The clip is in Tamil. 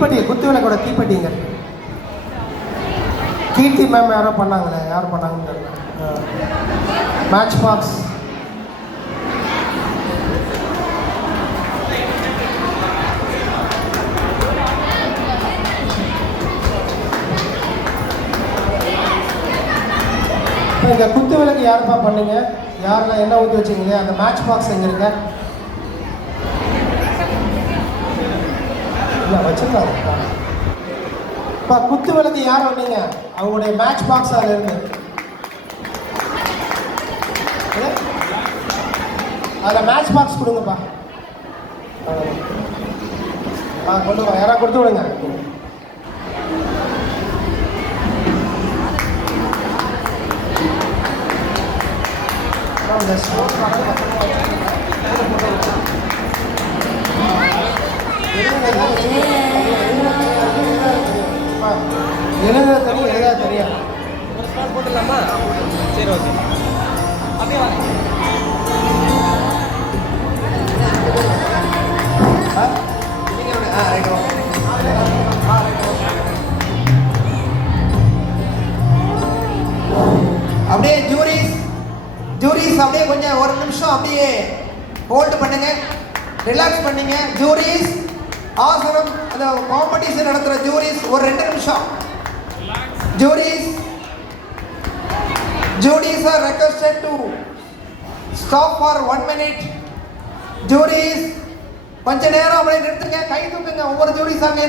தீப்பெட்டி குத்து விளக்கோட தீப்பெட்டிங்க. கீர்த்தி மேம் யாரோ பண்ணாங்களே, யார் பண்ணாங்கன்னு தெரியல. Match box. இந்த குத்து விளக்கு யாருப்பா பண்ணீங்க? யாரெல்லாம் என்ன ஊற்றி வச்சிங்க? அந்த மேட்ச் பாக்ஸ் எங்க இருக்க? இல்லை வச்சிருக்காங்க. இப்போ குத்து விளக்கு யார் வந்தீங்க? அவங்களுடைய மேட்ச் பாக்ஸ் அதில் இருந்து அதில் மேட்ச் பாக்ஸ் கொடுங்கப்பா. கொண்டு வா, யாராவது கொடுத்து விடுங்க. எழுத தெரியும், எழுத தெரியும். போட்டுடலாமா? சரி, ஓகே. அப்படியே வாங்க. அப்படியே ஜூரிஸ் அப்படியே கொஞ்சம் ஒரு நிமிஷம் அப்படியே ஹோல்டு பண்ணுங்க, ரிலாக்ஸ் பண்ணுங்க. ஜூரிஸ் ஆசனம் அந்த காம்படிஷன் நடத்துகிற ஜூரிஸ் ஒரு 2 நிமிஷம். Juries are requested to stop for 1 minute. Juries கொஞ்ச நேரம் அப்படியே நிறுத்துங்க, கை தூக்குங்க. ஒவ்வொரு ஜூரிஸ் அங்கே